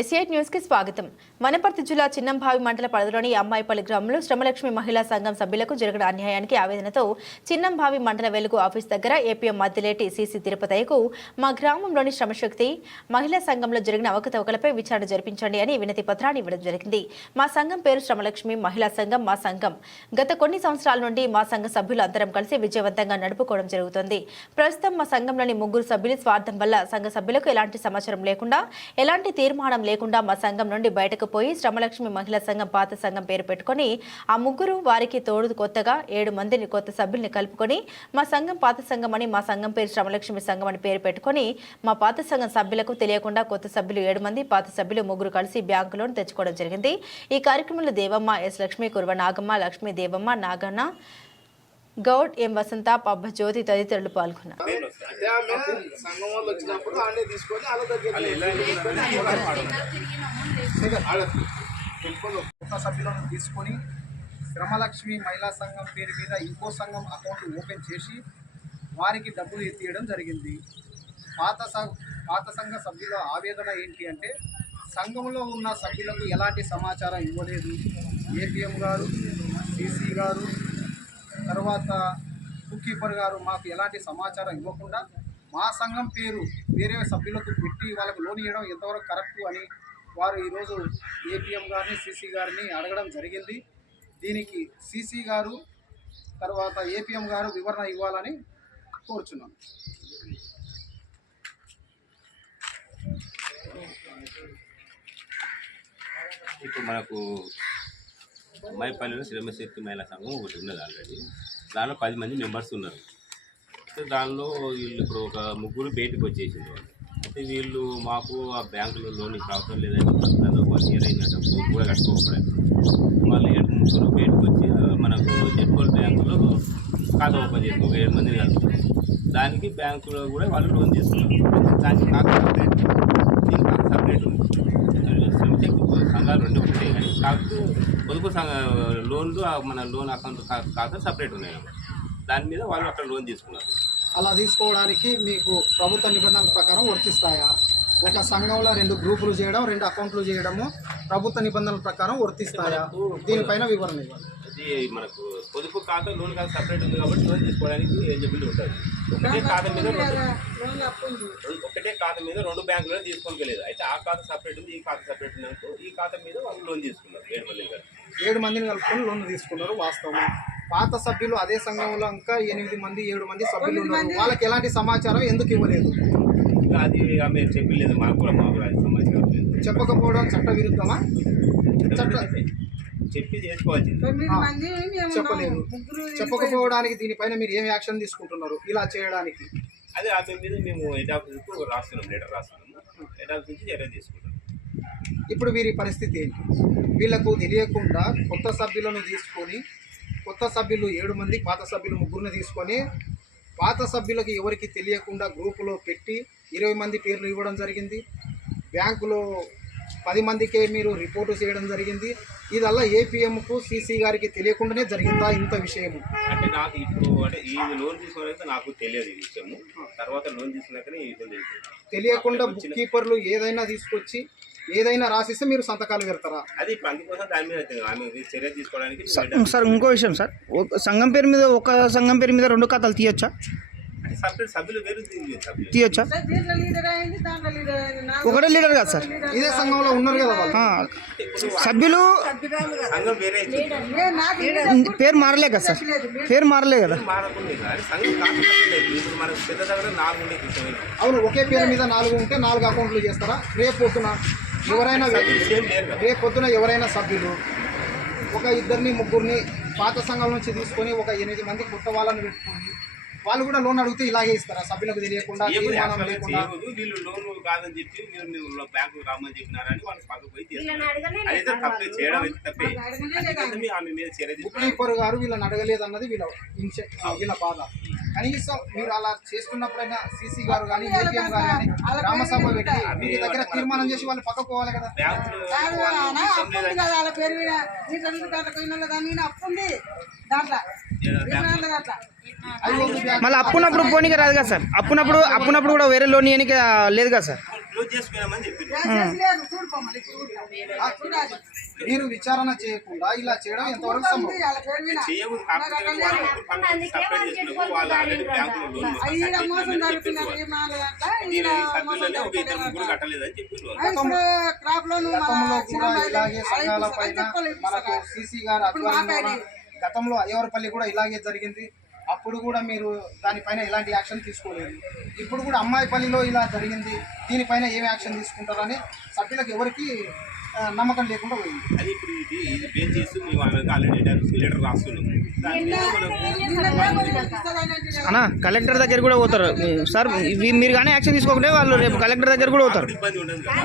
ఎస్ఐట్ న్యూస్కి స్వాగతం. వనపర్తి జిల్లా చిన్నంభావి మండల పరిధిలోని అమ్మాయిపల్లి గ్రామంలో శ్రమలక్ష్మి మహిళా సంఘం సభ్యులకు జరిగిన అన్యాయానికి ఆవేదనతో చిన్నంభావి మండల వెలుగు ఆఫీస్ దగ్గర ఏపీఎం మద్దిలేటి సీసీ తిరుపతయ్యకు మా గ్రామంలోని శ్రమశక్తి మహిళా సంఘంలో జరిగిన అవకతవకలపై విచారణ జరిపించండి అని వినతి పత్రాన్ని ఇవ్వడం జరిగింది. మా సంఘం పేరు శ్రమలక్ష్మి మహిళా సంఘం మా సంఘం. గత కొన్ని సంవత్సరాల నుండి మా సంఘ సభ్యులు అందరం కలిసి విజయవంతంగా నడుపుకోవడం జరుగుతుంది. ప్రస్తుతం మా సంఘంలోని ముగ్గురు సభ్యులు స్వార్థం వల్ల సంఘ సభ్యులకు ఎలాంటి సమాచారం లేకుండా ఎలాంటి తీర్మానం లేకుండా మా సంఘం నుండి బయటకు పోయి శ్రమలక్ష్మి మహిళా సంఘం పాత సంఘం పేరు పెట్టుకొని ఆ ముగ్గురు వారికి తోడు కొత్తగా ఏడు మందిని కొత్త సభ్యుల్ని కలుపుకొని మా సంఘం పాత సంఘం అని మా సంఘం పేరు శ్రమలక్ష్మి సంఘం అని పేరు పెట్టుకొని మా పాత సంఘం సభ్యులకు తెలియకుండా కొత్త సభ్యులు ఏడు మంది పాత సభ్యులు ముగ్గురు కలిసి బ్యాంకు లోన్ తెచ్చుకోవడం జరిగింది. ఈ కార్యక్రమంలో దేవమ్మ ఎస్ లక్ష్మి కుర్వ నాగమ్మ లక్ష్మీ దేవమ్మ నాగన్న గౌడ్ ఎం వసంత పబ్బ జ్యోతి తదితరులు పాల్గొన్నారు. సభ్యులను తీసుకొని శ్రమలక్ష్మి మహిళా సంఘం పేరు మీద ఇంకో సంఘం అకౌంట్ ఓపెన్ చేసి వారికి డబ్బులు ఎత్తియడం జరిగింది. పాత సంఘ పాత సంఘ సభ్యుల ఆవేదన ఏంటి అంటే సంఘంలో ఉన్న సభ్యులకు ఎలాంటి సమాచారం ఇవ్వలేదు. ఏపీఎం గారు సీసీ గారు తర్వాత బుక్ కీపర్ గారు మాకు ఎలాంటి సమాచారం ఇవ్వకుండా మా సంఘం పేరు వేరే సభ్యులకు పెట్టి వాళ్ళకు లోన్ ఇవ్వడం ఎంతవరకు కరెక్ట్ అని వారు ఈరోజు ఏపీఎం గారిని సీసీ గారిని అడగడం జరిగింది. దీనికి సీసీ గారు తర్వాత ఏపీఎం గారు వివరణ ఇవ్వాలని కోరుచున్నాను. ఇప్పుడు మనకు మైపల్లిలో శ్రమశక్తి మహిళా సంఘం ఒకటి ఉన్నది ఆల్రెడీ దానిలో పది మంది మెంబర్స్ ఉన్నారు. అయితే దానిలో వీళ్ళు ఇప్పుడు ఒక ముగ్గురు బయటకు వచ్చేసింది వాళ్ళు. అయితే వీళ్ళు మాకు ఆ బ్యాంకులో లోన్ ఇప్పుడు అవసరం లేదని దాదాపు వన్ ఇయర్ అయిందంట. కూడా కట్టుకోకపోయారు. వాళ్ళు ఏడు ముగ్గురు బయటకు వచ్చి మనకు జెడ్కోల్ బ్యాంకులో ఖాతా ఓపెన్ చేసి ఒక ఏడు మందిని కలుపుతారు దానికి బ్యాంకులో కూడా వాళ్ళు లోన్ తీసుకున్నారు. దానికి ఖాతా సపరేట్ దీని ఖాతా సపరేట్ ఉంది శ్రమశక్తి సంఘాలు రెండు ఒకటే కానీ కాకపోతే పొదుపు సంఘ లోన్లు మన లోన్ అకౌంట్ ఖాతా సపరేట్ ఉన్నాయి. దాని మీద వాళ్ళు అక్కడ లోన్ తీసుకున్నారు. అలా తీసుకోవడానికి మీకు ప్రభుత్వ నిబంధనల ప్రకారం వర్తిస్తాయా? ఒక సంఘంలో రెండు గ్రూపులు చేయడం రెండు అకౌంట్లు చేయడము ప్రభుత్వ నిబంధనల ప్రకారం వర్తిస్తాయా? దీనిపైన వివరణ ఇవ్వాలి అది మనకు పొదుపు ఖాతా లోన్ ఖాతా సపరేట్ ఉంది కాబట్టి లోన్ తీసుకోవడానికి ఎలిజిబిలిటీ ఉంటుంది. ఒకటే ఖాతా మీద ఒకటే ఖాతా మీద రెండు బ్యాంకులలో తీసుకోలేదు అయితే ఆ ఖాతా సపరేట్ ఉంది ఈ ఖాతా సపరేట్ ఉంది ఈ ఖాతా మీద వాళ్ళు లోన్ తీసుకున్నారు ఏడు కలిసి ఏడు మందిని కలుపుకొని లోన్ తీసుకున్నారు వాస్తవం పాత సభ్యులు అదే సంఘంలో ఇంకా ఎనిమిది మంది ఏడు మంది సభ్యులు ఉన్నారు. వాళ్ళకి ఎలాంటి సమాచారం ఎందుకు ఇవ్వలేదు? అది ఆమె చెప్పలేదు. మాకు కూడా మాకు సమాచారం లేదు. చెప్పకపోవడం చట్ట విరుద్ధమా? చట్ట చెప్పి చెప్పలేదు. చెప్పకపోవడానికి దీనిపైన మీరు ఏం యాక్షన్ తీసుకుంటున్నారు? ఇలా చేయడానికి. అదే ఆమె మీద మేము హెడ్ ఆఫీస్కు రాస్తున్నాం లెటర్ రాస్తున్నాము హెడ్ ఆఫీస్ నుంచి చర్య తీసుకుంటాం ఇప్పుడు వీరి పరిస్థితి ఏంటి? వీళ్ళకు తెలియకుండా కొత్త సభ్యులను తీసుకొని కొత్త సభ్యులు ఏడు మంది పాత సభ్యులు ముగ్గురిని తీసుకొని పాత సభ్యులకు ఎవరికి తెలియకుండా గ్రూపులో పెట్టి ఇరవై మంది పేర్లు ఇవ్వడం జరిగింది. బ్యాంకులో పది మందికే మీరు రిపోర్టు చేయడం జరిగింది. ఇదల్లా ఏపీఎంకు సీసీ గారికి తెలియకుండానే జరిగిందా ఇంత విషయము? అంటే నాకు ఇప్పుడు అంటే ఈ లోన్ తీసుకోవాలంటే నాకు తెలియదు ఈ విషయము. తర్వాత లోన్ తీసుకున్నాకనే ఈ విషయం తెలియకుండా బుక్ కీపర్లు ఏదైనా తీసుకొచ్చి ఏదైనా రాసిస్తే మీరు సంతకాలు పెడతారా? అది అందుకోసం దాని మీద చర్య తీసుకోవడానికి సార్ సార్ ఇంకో విషయం సార్. ఒక సంఘం పేరు మీద ఒక సంఘం పేరు మీద రెండు ఖాతాలు తీయొచ్చా? తీయొచ్చా? ఒకటే లీడర్ కాదు సార్. ఇదే సంఘంలో ఉన్నారు కదా సభ్యులు పేరు మారలే కదా సార్. పేరు మారలే కదా? అవును ఒకే పేరు మీద నాలుగు ఉంటే నాలుగు అకౌంట్లు చేస్తారా? రేపు పొద్దున ఎవరైనా రేపు పొద్దున ఎవరైనా సభ్యులు ఒక ఇద్దరిని ముగ్గురిని పాత సంఘం నుంచి తీసుకొని ఒక ఎనిమిది మంది కొత్త వాళ్ళని పెట్టుకొని వాళ్ళు కూడా లోన్ అడిగితే ఇలాగే ఇస్తారా. సభ్యులకు తెలియకుండా వీళ్ళు లోన్ కాదని చెప్పి మీరు బ్యాంకు రామని చెప్పినారని వాళ్ళు పక్కకు పోయి తప్పే చేయడం తప్పే. ఆమె మీద చర్య గారు వీళ్ళని అడగలేదు అన్నది వీళ్ళ వీళ్ళ బాధ. కనీసం మీరు అలా చేస్తున్నప్పుడైనా సీసీ గారు కానీ ఏపీఎం గారు కానీ గ్రామసభ పెట్టి మీ దగ్గర తీర్మానం చేసి వాళ్ళు పక్కకు పోవాలి కదా. వాళ్ళు పేరు మీద. అప్పు ఉంది దాంట్లో మళ్ళీ అప్పునప్పుడు పోనీకి రాదు కదా సార్. అప్పునప్పుడు అప్పునప్పుడు కూడా వేరే లోన్ ఇవ్వడానికి లేదు కదా సార్. చేసుకున్నామని చెప్పింది మీరు విచారణ చేయకుండా ఇలా చేయడం ఎంతవరకు ఇలాగే సంఘాల పైన మనకు సిసి గారు గతంలో అయ్యవరపల్లి కూడా ఇలాగే జరిగింది. అప్పుడు కూడా మీరు దానిపైన ఎలాంటి యాక్షన్ తీసుకోలేదు. ఇప్పుడు కూడా అమ్మాయిపల్లిలో ఇలా జరిగింది దీనిపైన ఏం యాక్షన్ తీసుకుంటారని సభ్యులకు ఎవరికి నమ్మకం లేకుండా పోయింది. అది ఇప్పుడు ఇది చేసి మేము ఆమెకు ఆల్రెడీ లెటర్ లెటర్ రాస్తున్నాం దాని మీద మనం అన్న కలెక్టర్ దగ్గర కూడా పోతారు. సార్ ఇవి మీరు కానీ యాక్షన్ తీసుకోకుంటే వాళ్ళు రేపు కలెక్టర్ దగ్గర కూడా పోతారు. ఇబ్బంది ఉండదు కదా.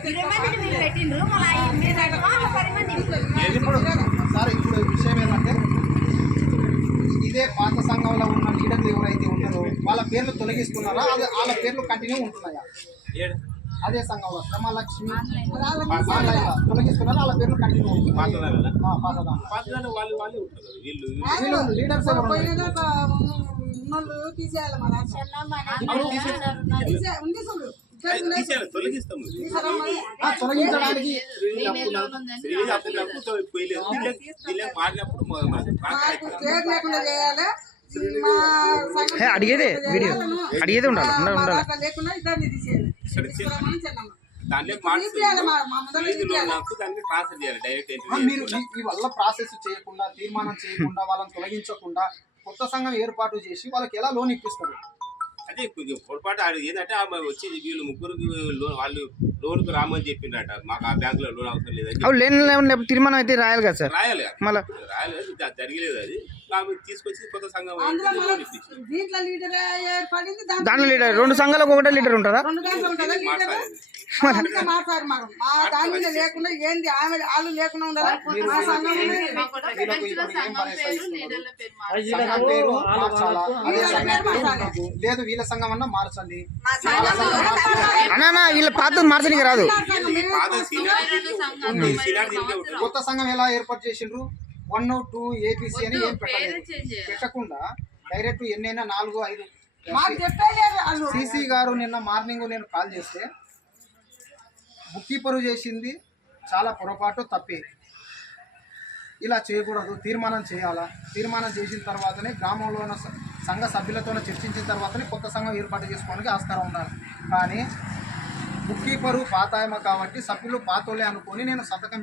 సరే. ఇరవై మందిని మీరు పెట్టిండ్రు మళ్ళీ ఐదు మీరు కట్టమా? ఒక పది మంది ఇప్పుడు? సార్ ఇప్పుడు విషయం ఏంటంటే ఇదే పాత సంఘంలో ఉన్న లీడర్లు ఎవరైతే ఉన్నారో వాళ్ళ పేర్లు తొలగిస్తున్నారా? అది వాళ్ళ పేర్లు కంటిన్యూ ఉంటున్నాయా? అదే సంఘంలో. శ్రమలక్ష్మి ఆన్లైన్లో. తొలగిస్తున్నారా? వాళ్ళ పేర్లు కంటిన్యూ వీళ్ళు లీడర్స్ ఎవరు? తీసేయాలి తొలగించడానికి అడిగేదే వీడియో. అడిగేదే ఉండాలి ఉండాలి మీరు ఈ వల్ల ప్రాసెస్ చేయకుండా తీర్మానం చేయకుండా వాళ్ళని తొలగించకుండా కొత్త సంఘం ఏర్పాటు చేసి వాళ్ళకి ఎలా లోన్ ఇప్పిస్తారు? అదే కొంచెం పొరపాటు ఆడు ఏంటంటే ఆమె వచ్చి వీళ్ళు ముగ్గురు లోన్ వాళ్ళు లోన్కు రామని చెప్పిండట. మాకు ఆ బ్యాంకులో లోన్ అవసరం లేదని లేని లేని తీర్మానం అయితే రాయాలి కదా సార్? రాయాలి మళ్ళా రాయాలి జరగలేదు అది. తీసుకొచ్చి కొత్త సంఘం దీంట్లో లీడర్ రెండు సంఘాలకు ఒకటే లీడర్ ఉంటుందా? రెండు దాంట్లో ఉంటుందా? లీడర్? మాట్లాడేది అందుకే మాట్లాడు మనం మా దాని మీద లేకుండా ఏంది? ఆమె వాళ్ళు లేకుండా ఉండాలి? మా సంఘం. లేదు వీళ్ళ సంఘం అన్నా మార్చండి అన్నా వీళ్ళ పాత మార్చడానికి రాదు. కొత్త సంఘం ఎలా ఏర్పాటు చేసిండ్రు? వన్ టూ ఏబిసి అని ఏం పెట్టలేదు. పెట్టకుండా డైరెక్ట్ ఎన్నైనా నాలుగు ఐదు. సిసి గారు నిన్న మార్నింగ్ నేను కాల్ చేస్తే బుక్ కీపరు చేసింది చాలా పొరపాటు తప్పే. ఇలా చేయకూడదు తీర్మానం చేయాలా? తీర్మానం చేసిన తర్వాతనే గ్రామంలో ఉన్న సంఘ సభ్యులతో చర్చించిన తర్వాతనే కొత్త సంఘం ఏర్పాటు చేసుకోవడానికి ఆస్కారం ఉండాలి. కానీ బుక్ కీపరు పాతాయమ కాబట్టి సభ్యులు పాతోలే అనుకొని నేను సంతకం